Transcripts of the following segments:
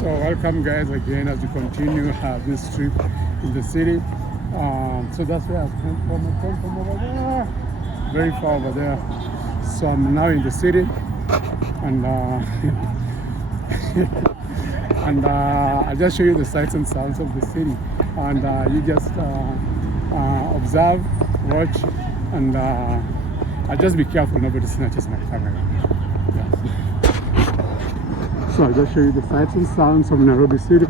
So welcome guys again as we continue this trip in the city. So that's where I came from. I came from over there, very far over there. So I'm now in the city, and and I'll just show you the sights and sounds of the city, and you just observe, watch, and I'll just be careful nobody snatches my camera. Yeah. So I'll just show you the sights and sounds of Nairobi City.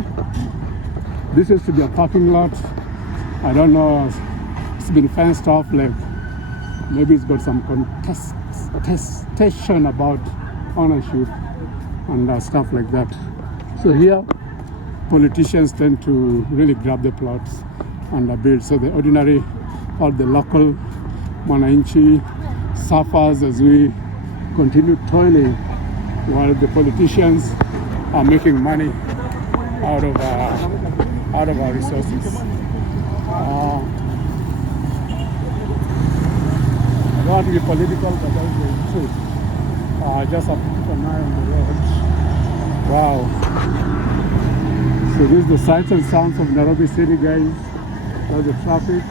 This used to be a parking lot. I don't know, it's been fenced off, like maybe it's got some contestation about ownership and stuff like that. So here, politicians tend to really grab the plots and build. So the ordinary or the local mwananchi suffers as we continue toiling while the politicians are making money out of our resources. I don't want to be political, but that's the truth. I just have to keep an eye on the road. Wow. So this is the sights and sounds of Nairobi City, guys. There's the traffic.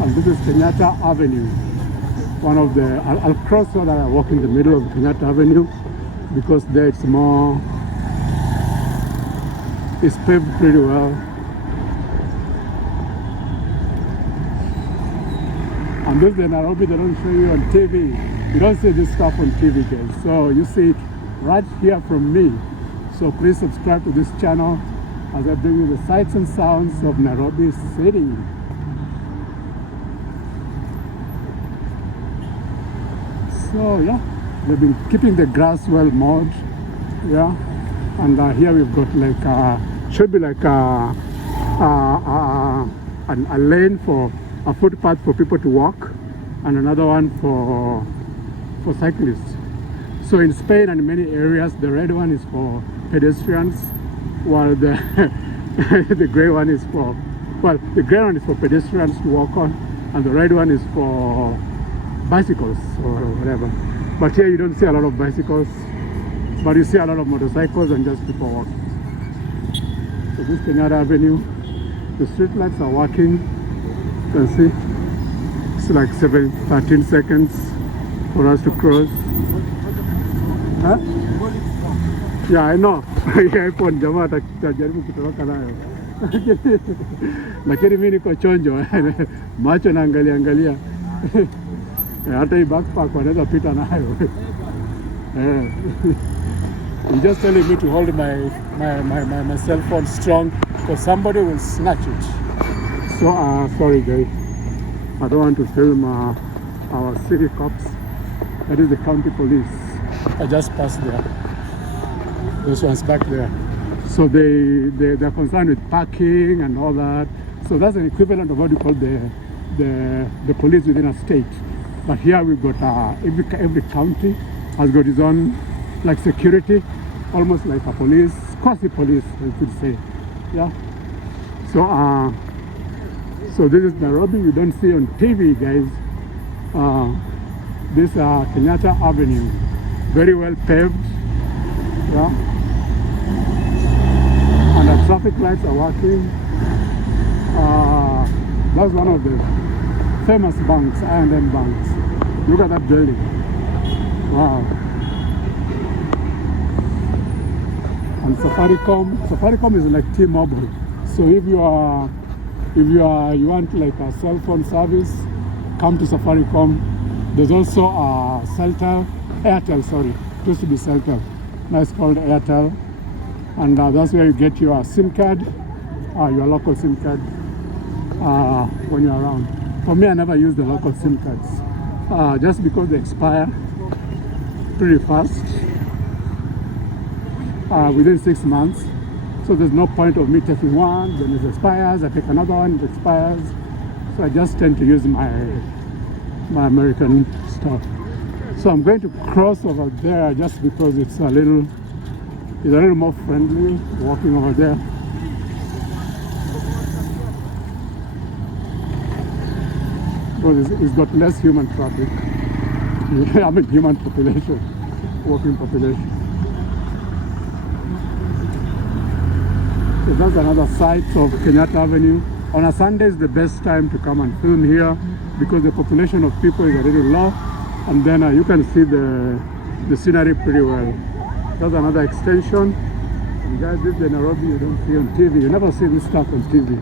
And this is Kenyatta Avenue. One of the, I'll cross so that I walk in the middle of Kenyatta Avenue, because there it's more, it's paved pretty well. And this is the Nairobi they don't show you on TV. You don't see this stuff on TV, guys. So you see it right here from me. So please subscribe to this channel as I bring you the sights and sounds of Nairobi City. So yeah, they've been keeping the grass well mowed, yeah. And here we've got like should be like a lane for a footpath for people to walk, and another one for cyclists. So in Spain and in many areas, the red one is for pedestrians, while the the gray one is for, well, the gray one is for pedestrians to walk on, and the red one is for bicycles or whatever. But here you don't see a lot of bicycles, but you see a lot of motorcycles and just people walking. So this is Kenyatta Avenue. The street lights are working. You can see it's like 13 seconds for us to cross. Huh? Yeah, I know. iPhone jamaa atajaribu kutoroka nayo. Lakini mimi niko chonjo. Macho naangalia. Hata hii backpack wanaweza pita nayo. You're just telling me to hold my cell phone strong because somebody will snatch it. So sorry guys, I don't want to film our city cops. That is the county police. I just passed there. Those ones back there. So they're concerned with parking and all that. So that's an equivalent of what you call the police within a state. But here we've got every county has got its own like security, almost like a police, quasi-police, I could say. Yeah. So this is Nairobi. You don't see on TV, guys. This Kenyatta Avenue, very well paved. Yeah. And the traffic lights are working. That's one of the famous banks, I&M banks. Look at that building. Wow. And Safaricom is like T-Mobile. So if you want like a cell phone service, come to Safaricom. There's also Airtel, sorry. It used to be Celtel. Now it's called Airtel. And that's where you get your SIM card, your local SIM card when you're around. For me, I never use the local SIM cards just because they expire pretty fast, within 6 months. So there's no point of me taking one, then it expires, I take another one, it expires. So I just tend to use my American stuff. So I'm going to cross over there just because it's a little more friendly walking over there. But it's got less human traffic. I mean human population, walking population. So that's another site of Kenyatta Avenue. On a Sunday is the best time to come and film here because the population of people is a little low, and then you can see the scenery pretty well. That's another extension. And guys, this is the Nairobi you don't see on TV. You never see this stuff on TV.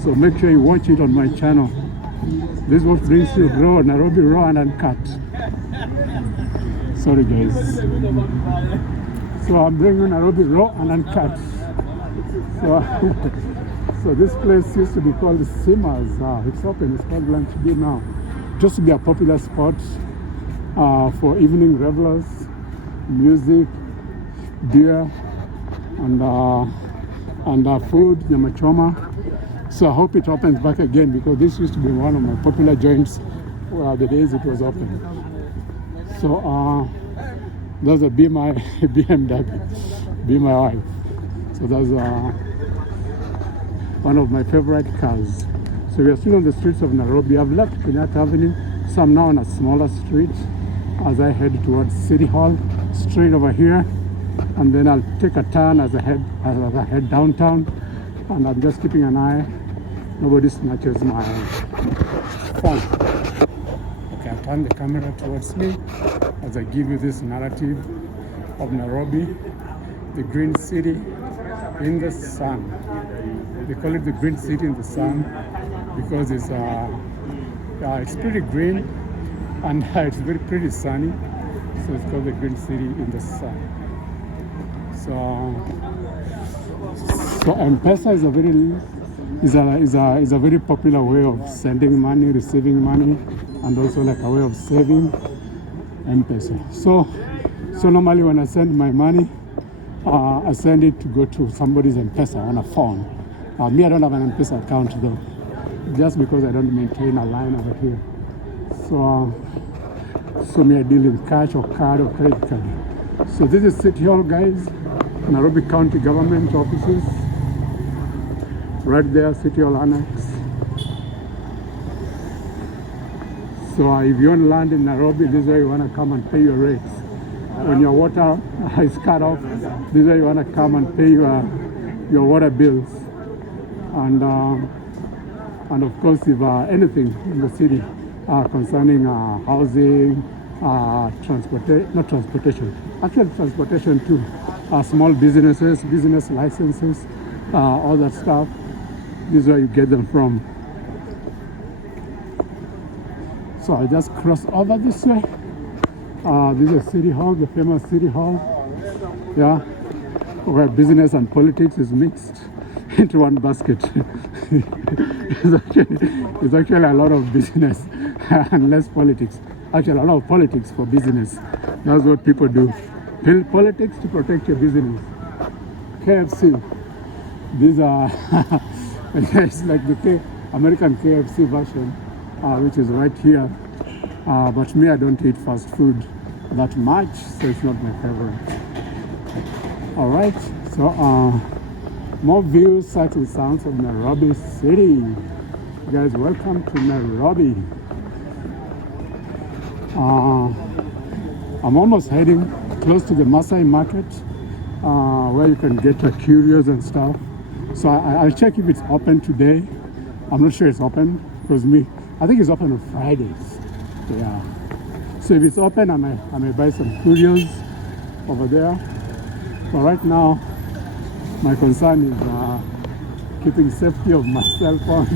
So make sure you watch it on my channel. This is what brings you raw, Nairobi raw and uncut. Sorry guys. So I'm bringing Nairobi raw and uncut. So this place used to be called Simmers. It's open, it's called Lunch Day now. Just to be a popular spot for evening revelers, music, beer, and food, nyama choma. So I hope it opens back again because this used to be one of my popular joints the days it was open. So that's a Be My BMW, Be My Wife. So that's one of my favorite cars. So we are still on the streets of Nairobi. I've left Kenyatta Avenue, so I'm now on a smaller street as I head towards City Hall, straight over here, and then I'll take a turn as I head downtown, and I'm just keeping an eye. Nobody snatches my phone. Okay, I'll turn the camera towards me as I give you this narrative of Nairobi, the green city in the sun. They call it the green city in the sun because it's pretty green and it's very pretty sunny, so it's called the green city in the sun. So M-Pesa is a very popular way of sending money, receiving money, and also like a way of saving. M-Pesa. So normally when I send my money, I send it to go to somebody's M-Pesa on a phone. Me, I don't have an M-Pesa account though, just because I don't maintain a line over here. So me, I deal in cash or card or credit card. So this is City Hall, guys. Nairobi County Government offices. Right there, City Hall Annex. So if you want land in Nairobi, this is where you want to come and pay your rates. When your water is cut off, this is where you want to come and pay your water bills. And of course, if anything in the city concerning housing, transportation too, small businesses, business licenses, all that stuff, this is where you get them from. So I just cross over this way. This is City Hall, the famous City Hall, yeah, where business and politics is mixed into one basket. It's actually a lot of business and less politics. Actually, a lot of politics for business. That's what people do. Build politics to protect your business. KFC. These are it's like the American KFC version, which is right here. But me, I don't eat fast food that much, so it's not my favorite. All right, so more views, sights and sounds of Nairobi City. Guys, welcome to Nairobi. I'm almost heading close to the Masai Market, where you can get curios and stuff. So I'll check if it's open today. I'm not sure it's open because I think it's open on Fridays. Yeah. So if it's open, I may buy some curios over there. But right now, my concern is keeping safety of my cell phone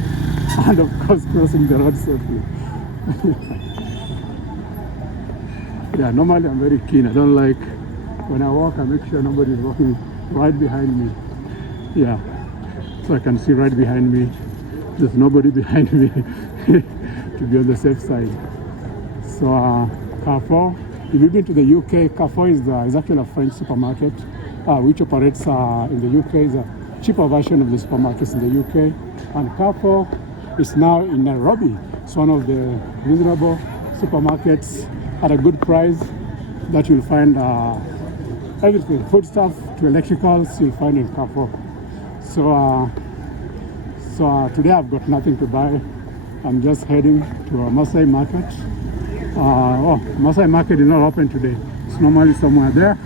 and of course crossing the road safely. Yeah, normally I'm very keen. I don't like when I walk, I make sure nobody's walking right behind me. Yeah, so I can see right behind me. There's nobody behind me to be on the safe side. So Carrefour, if you've been to the UK, Carrefour is actually a French supermarket which operates in the UK. Is a cheaper version of the supermarkets in the UK. And Carrefour is now in Nairobi. It's one of the reasonable supermarkets at a good price that you'll find everything, foodstuff to electricals, you'll find in Carrefour. So today I've got nothing to buy. I'm just heading to a Masai Market. Masai Market is not open today. It's normally somewhere there.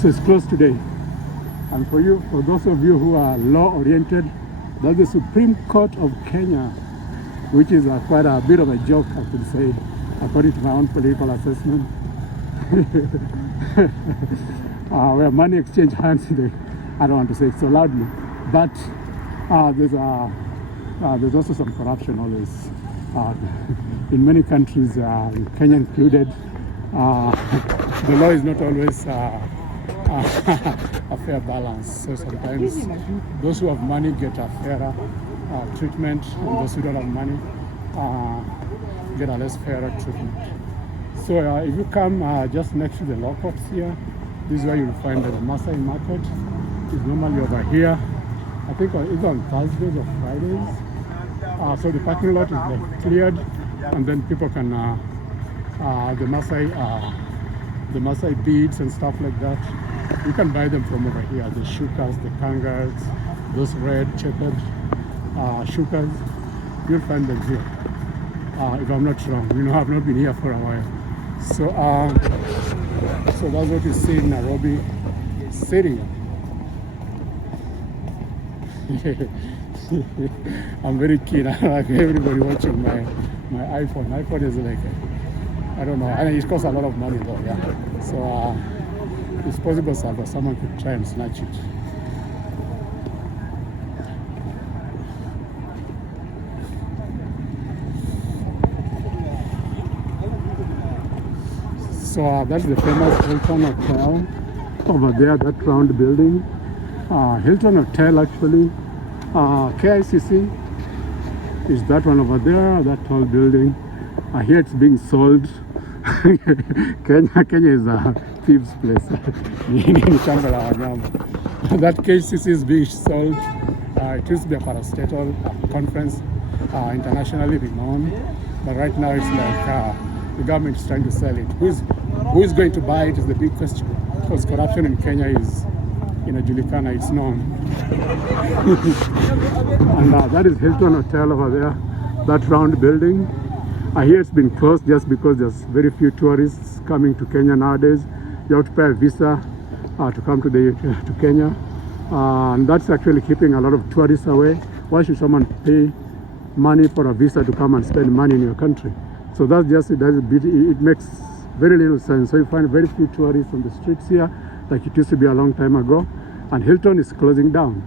So it's closed today. And for those of you who are law-oriented, that's the Supreme Court of Kenya, which is quite a bit of a joke, I could say, according to my own political assessment. Where money exchange hands, I don't want to say it so loudly, but there's also some corruption always. In many countries, Kenya included, the law is not always a fair balance. So sometimes those who have money get a fairer treatment, and those who don't have money get a less fairer treatment. So if you come just next to the law courts here, this is where you'll find the Maasai market. It's normally over here. I think it's on Thursdays or Fridays. So the parking lot is like cleared, and then people can the Maasai beads and stuff like that. You can buy them from over here. The shukas, the kangas, those red checkered shukas. You'll find them here. If I'm not wrong, I've not been here for a while. So that's what you see in Nairobi City. I'm very keen. Like everybody watching my iPhone. iPhone is like, I don't know. And it costs a lot of money though. Yeah. So it's possible that someone could try and snatch it. So that's the famous Hilton Hotel over there, that round building. Hilton Hotel actually. KICC is that one over there, that tall building. Here it's being sold. Kenya is a thieves place. That KICC is being sold. It used to be a parastatal conference, internationally renowned, but right now it's like the government is trying to sell it. Who is going to buy it is the big question, because corruption in Kenya is Julicana, it's known. And that is Hilton Hotel over there, that round building. Here it's been closed just because there's very few tourists coming to Kenya nowadays. You have to pay a visa to come to Kenya, and that's actually keeping a lot of tourists away. Why should someone pay money for a visa to come and spend money in your country? So it makes very little sense. So you find very few tourists on the streets here, like it used to be a long time ago. And Hilton is closing down.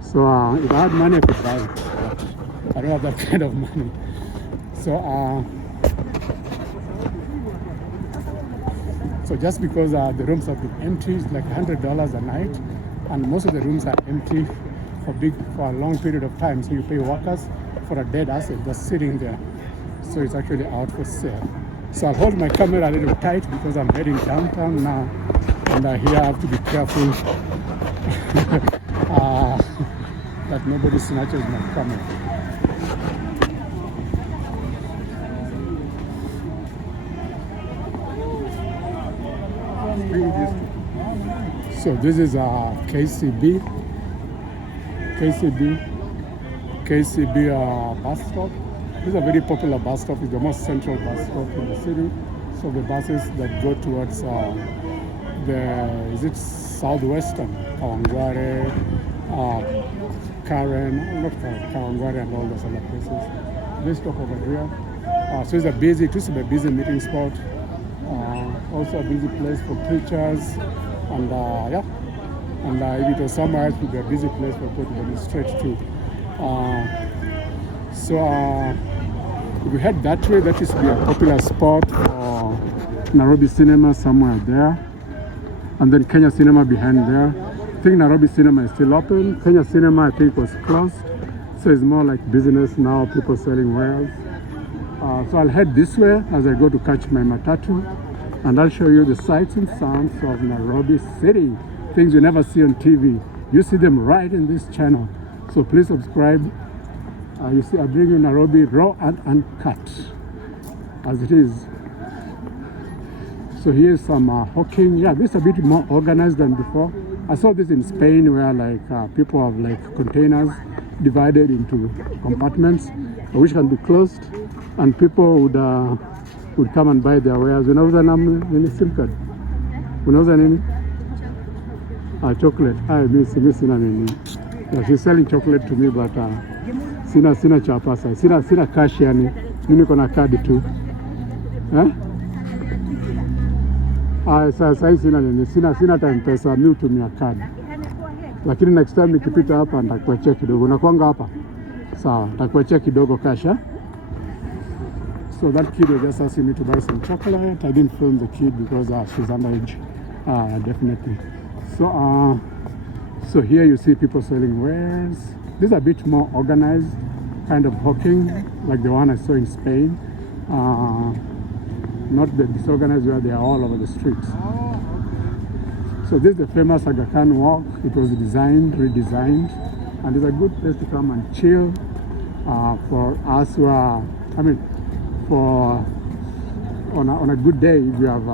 So if I had money, I could buy it. But I don't have that kind of money. So just because the rooms have been empty, it's like $100 a night, and most of the rooms are empty for a long period of time. So you pay workers for a dead asset just sitting there. So it's actually out for sale. So I'll hold my camera a little tight because I'm heading downtown now, and here I have to be careful that nobody snatches my camera. So this is KCB bus stop. This is a very popular bus stop. It's the most central bus stop in the city. So the buses that go towards southwestern, Kawangware, Karen, not Kawangware and all those other places. This stop over here. So it used to be a busy meeting spot. Also a busy place for preachers, and if it was somewhere else, it would be a busy place for people to demonstrate too. If we head that way, that used to be a popular spot for Nairobi Cinema somewhere there, and then Kenya Cinema behind there. I think Nairobi Cinema is still open. Kenya Cinema, I think, was closed, so it's more like business now, people selling wares. So I'll head this way as I go to catch my matatu, and I'll show you the sights and sounds of Nairobi City. Things you never see on TV. You see them right in this channel. So please subscribe. You see, I bring you Nairobi raw and uncut, as it is. So here's some hawking. Yeah, this is a bit more organized than before. I saw this in Spain, where people have containers divided into compartments, which can be closed, and people would come and buy their wares. Unauza nini SIM card? Unauza nini? chocolate. Mimi sina nini. Yeah, she's selling chocolate to me, but sina chapa sasa. Sina cash yani. Mimi niko na kadi tu. Sasa sina nini. Sina time pesa, mimi hutumia kadi. Lakini next time nikipita hapa nitakuachia kidogo. Unakuanga hapa? Sawa, nitakuachia kidogo cash. So that kid was just asking me to buy some chocolate. I didn't film the kid because she's underage, definitely. So here you see people selling wares. These are a bit more organized kind of hawking, like the one I saw in Spain. Not the disorganized where they are all over the streets. So this is the famous Aga Khan Walk. It was designed, redesigned, and it's a good place to come and chill for us who are, on a good day, if you have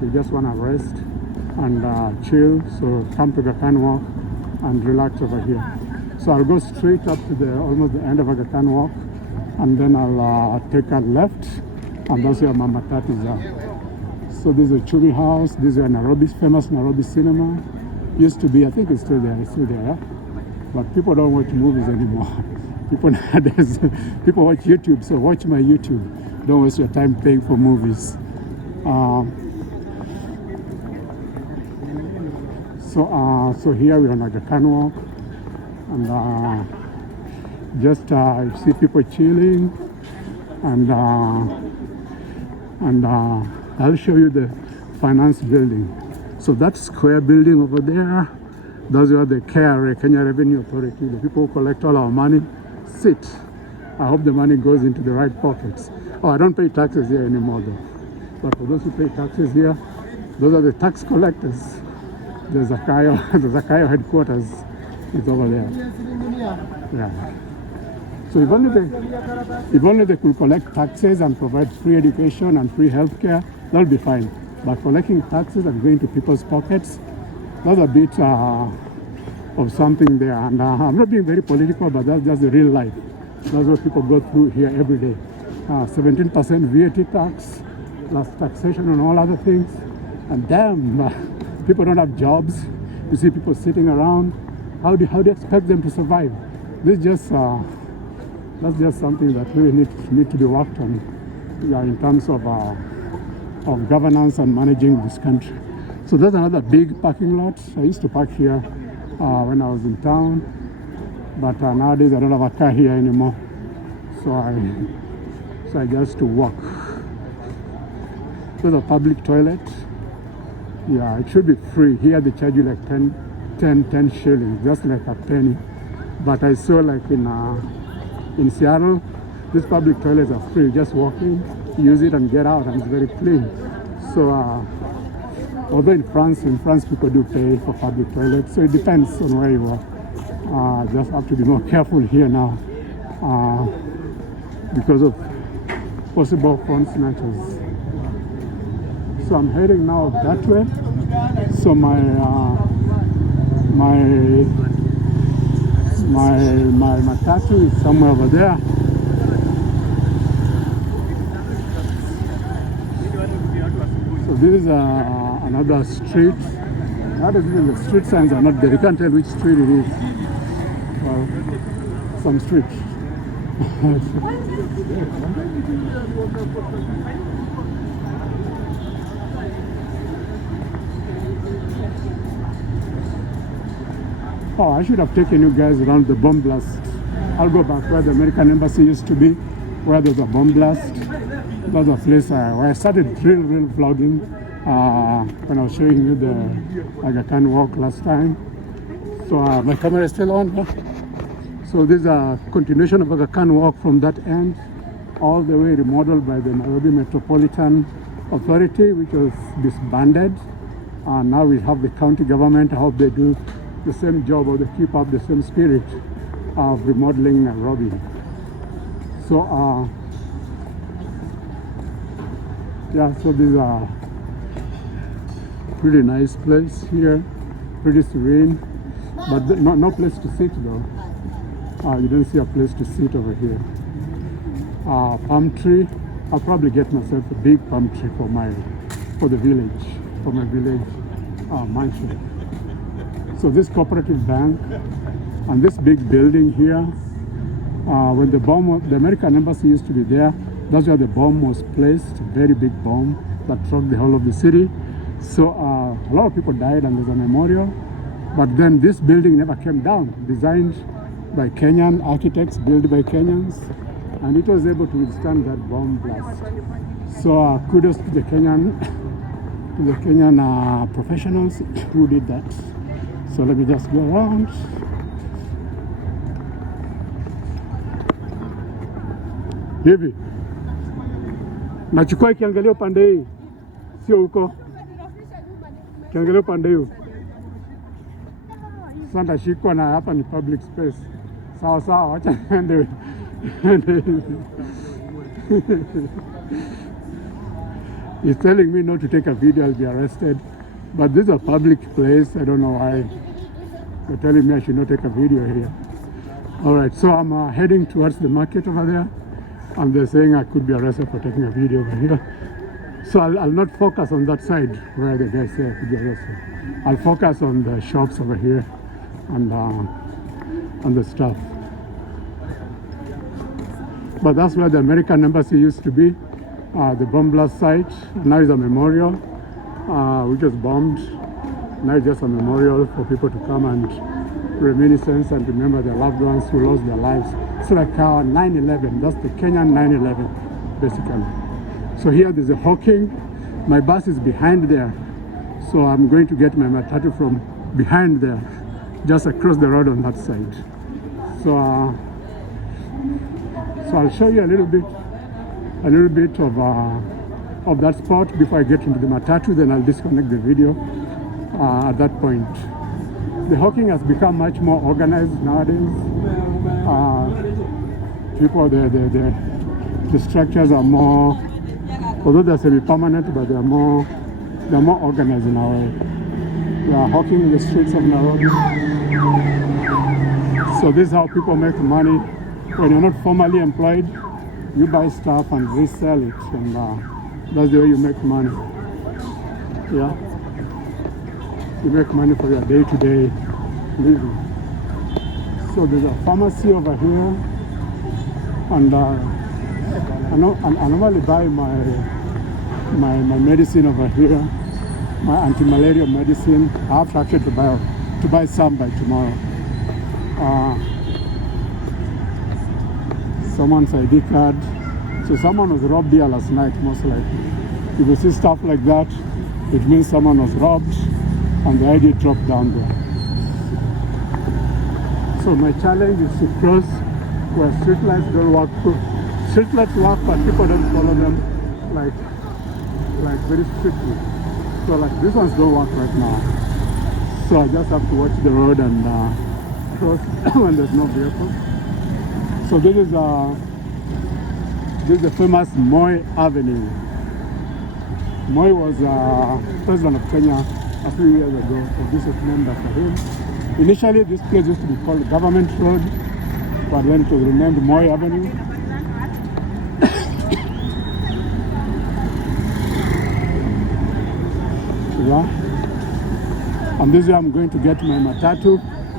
you just want to rest and chill, so come to Aga Khan Walk and relax over here. So I'll go straight up to almost the end of Aga Khan Walk, and then I'll take a left, and that's where Mama Tati's are. So this is a Chumi House. This is a famous Nairobi cinema. Used to be, I think it's still there. Yeah? But people don't watch movies anymore. People nowadays, people watch YouTube. So watch my YouTube. Don't waste your time paying for movies. So here we're on Aga Khan Walk, and just you see people chilling, and I'll show you the finance building. So that square building over there, those are the KRA, Kenya Revenue Authority. The people who collect all our money sit. I hope the money goes into the right pockets. Oh, I don't pay taxes here anymore though. But for those who pay taxes here, those are the tax collectors. The Zakayo headquarters is over there. Yeah. So if only they could collect taxes and provide free education and free healthcare, that'll be fine. But collecting taxes and going to people's pockets, that's a bit of something there. And I'm not being very political, but that's just the real life. That's what people go through here every day. 17% VAT tax, plus taxation on all other things. And damn, people don't have jobs. You see people sitting around. How do you expect them to survive? This just that's just something that really need to be worked on, in terms of governance and managing this country. So that's another big parking lot. I used to park here when I was in town, but nowadays I don't have a car here anymore. So I just to walk. There's a public toilet. Yeah, it should be free. Here they charge you like 10 shillings, just like a penny. But I saw like in Seattle, these public toilets are free. Just walk in, use it and get out, and it's very clean. So although in France people do pay for public toilets, so it depends on where you are. Just have to be more careful here now because of possible phone snatchers. So I'm heading now that way. So my tattoo is somewhere over there. So this is another street. The street signs are not there. You can't tell which street it is. Well, some street. Oh, I should have taken you guys around the bomb blast. I'll go back where the American embassy used to be, where there's a bomb blast. That was a place where I started real vlogging when I was showing you the Aga Khan Walk last time. So my camera is still on. So this is a continuation of Aga Khan Walk from that end, all the way remodeled by the Nairobi Metropolitan Authority, which was disbanded. Now we have the county government. I hope they do the same job, or they keep up the same spirit of remodeling Nairobi. So so this is a pretty nice place here, pretty serene, but no place to sit though. You don't see a place to sit over here. Palm tree. I'll probably get myself a big palm tree for my village mansion. So this cooperative bank and this big building here, when the American embassy used to be there, that's where the bomb was placed, a very big bomb that struck the whole of the city. So a lot of people died, and there's a memorial. But then this building never came down, designed by Kenyan architects, built by Kenyans, and it was able to withstand that bomb blast. So kudos to the Kenyan professionals who did that. So let me just go around. Hivi nachukua kiangalia upande hii, sio huko, kiangalia upande huu. Sasa ndashikwa na hapa ni public space. Sawa sawa, acha niende. He's telling me not to take a video, I'll be arrested. But this is a public place, I don't know why. They're telling me I should not take a video here. All right, so I'm heading towards the market over there. And they're saying I could be arrested for taking a video over here. So I'll not focus on that side where the guys say I could be arrested. I'll focus on the shops over here and on the stuff. But that's where the American embassy used to be, the bomb blast site. Now it's a memorial. We just bombed. Now it's just a memorial for people to come and reminiscence and remember their loved ones who lost their lives. It's like 9/11. That's the Kenyan 9/11, basically. So here there's a hawking. My bus is behind there, so I'm going to get my matatu from behind there, just across the road on that side. So I'll show you a little bit of that spot before I get into the matatu. Then I'll disconnect the video at that point. The hawking has become much more organized nowadays. People, the structures are more, although they're semi-permanent, but they're more organized in our way. We are hawking in the streets of Nairobi. So this is how people make money. When you're not formally employed, you buy stuff and resell it, and that's the way you make money. Yeah, you make money for your day-to-day living. So there's a pharmacy over here, and I normally buy my medicine over here, my anti-malaria medicine. I have to actually to buy some by tomorrow. Someone's ID card. So someone was robbed here last night, most likely. If you see stuff like that, it means someone was robbed and the ID dropped down there. So my challenge is to cross where streetlights don't work. Streetlights work, but people don't follow them like very strictly. So like these ones don't work right now. So I just have to watch the road and cross when there's no vehicle. So this is the famous Moi Avenue. Moi was president of Kenya a few years ago, so this is named after him. Initially, this place used to be called Government Road, but then it was renamed Moi Avenue. Yeah. And this is where I'm going to get my matatu.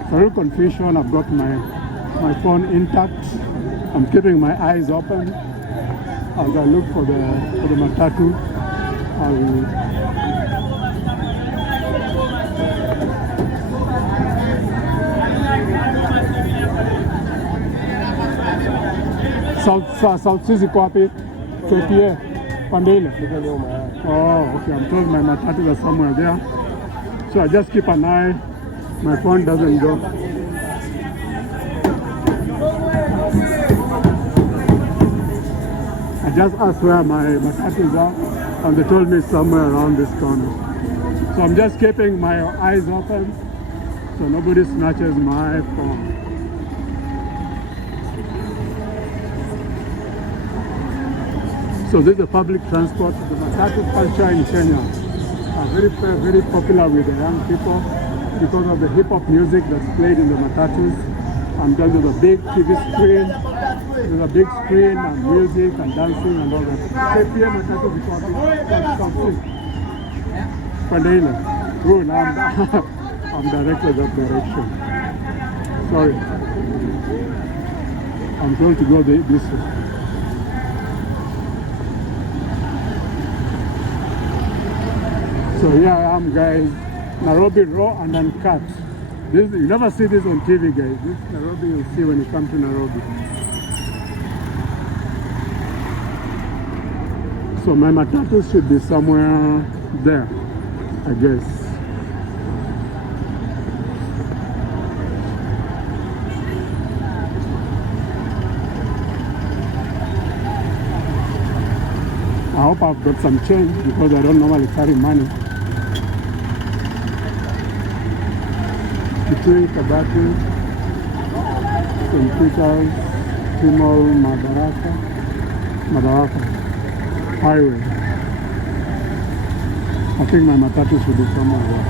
For real confusion, I've got my phone intact. I'm keeping my eyes open as I look for the matatu. South Sisi Kwapi, KPA, Pandela. Oh, okay, I'm told my matatu is somewhere there. So I just keep an eye, my phone doesn't go. I just asked where my matatus are, and they told me somewhere around this corner. So I'm just keeping my eyes open so nobody snatches my phone. So this is the public transport. The matatu culture in Kenya are very popular with the young people because of the hip hop music that's played in the matatus. And then there's a big TV screen. There's a big screen and music and dancing and all that. KPA matatu because it's something. Pandela. Good. I'm I'm directly that direction. Sorry. I'm going to go this way. So here I am, guys. Nairobi raw and uncut. This, you never see this on TV, guys. This Nairobi you'll see when you come to Nairobi. So my matatu should be somewhere there, I guess. I hope I've got some change because I don't normally carry money. Between Kabati, St. Peter's, Timol, Madaraka Highway. I think my matatu should be somewhere there.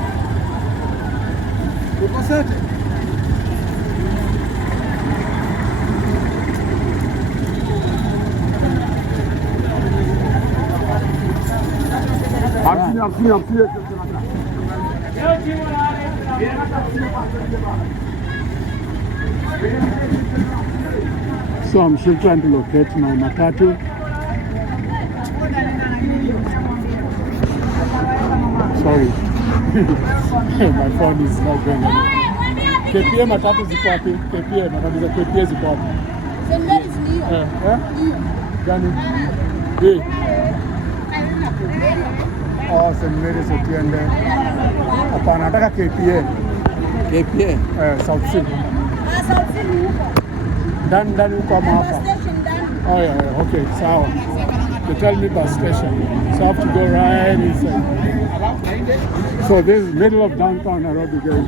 So I'm still trying to locate my matatu. Sorry. My phone is not going anywhere. KPA matatu ziko wapi? KPA matatu za KPA ziko wapi? Gani? Oh, St. Mary's Otiende. Hapana, nataka KPA. KPA? South Sea. South Sea huko. Ndani huko ama hapa? Oh yeah, okay, sawa. They tell me bus station. So I have to go right inside. So this is middle of downtown Nairobi, guys.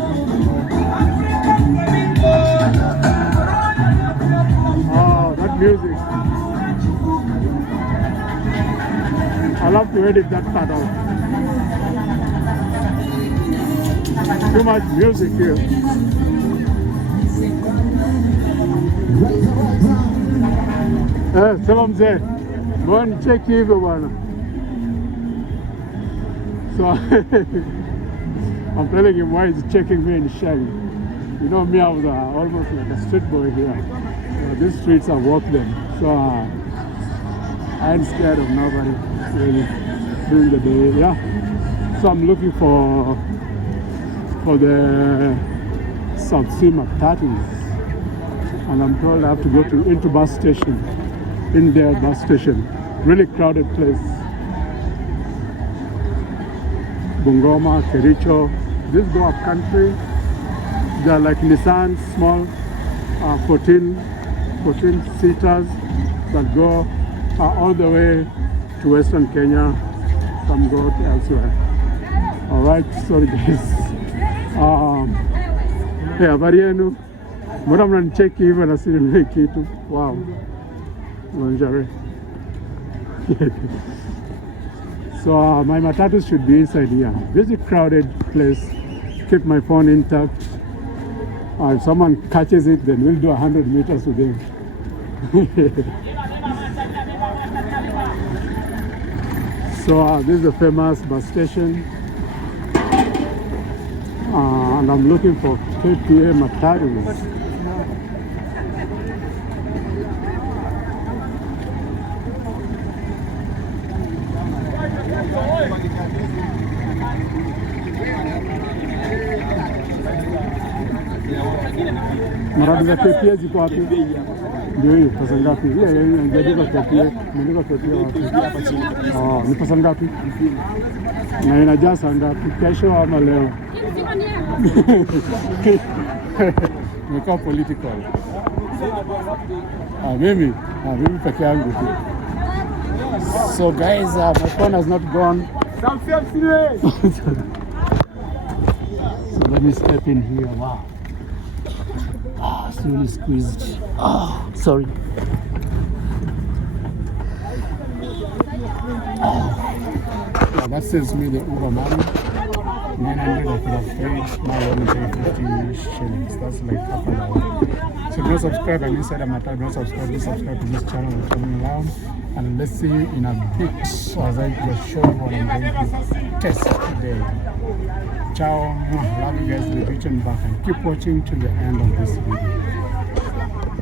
Oh, that music. I'll have to edit that part out. Too much music here. Sema mzee, mbona nicheki hivyo bwana. So I'm telling him why he's checking me and shying. You know me, I was almost like a street boy here. These streets I walk them, so I ain't scared of nobody really during the day. Yeah. So I'm looking for the South Sea matatus, and I'm told I have to go into bus station. In their bus station, really crowded place. Bungoma, Kericho, this go up country. They are like Nissan, small, 14 seaters that go all the way to Western Kenya. Some go elsewhere. All right, sorry guys. Hey, habari yenu? Mbona mnanicheki hivyo na sina kitu? Wow. Lingerie. So my matatus should be inside here. This is a crowded place. Keep my phone intact. If someone catches it, then we'll do 100 meters with him. So this is the famous bus station. And I'm looking for KPA matatus. Maradi za KPA ziko wapi? Ndio hiyo, pesa ngapi? Ndio KPA, ndio KPA wapi? Hapa chini. Ni pesa ngapi? Na inajaa saa ngapi? Kesho ama leo? Nimekuwa political. Mimi peke yangu tu. So guys, my phone has not gone. So let me step in here. Wow. It's really squeezed. Oh, sorry. That saves me the Uber money. 900 I could have paid, now I only pay 50 shillings. That's like half an hour. So don't subscribe, I'm inside Amata, don't subscribe, please subscribe to this channel, we're coming around. And let's see you in a bit as I just show you what I'm going to test today. Ciao, love you guys, the return back, and keep watching till the end of this video.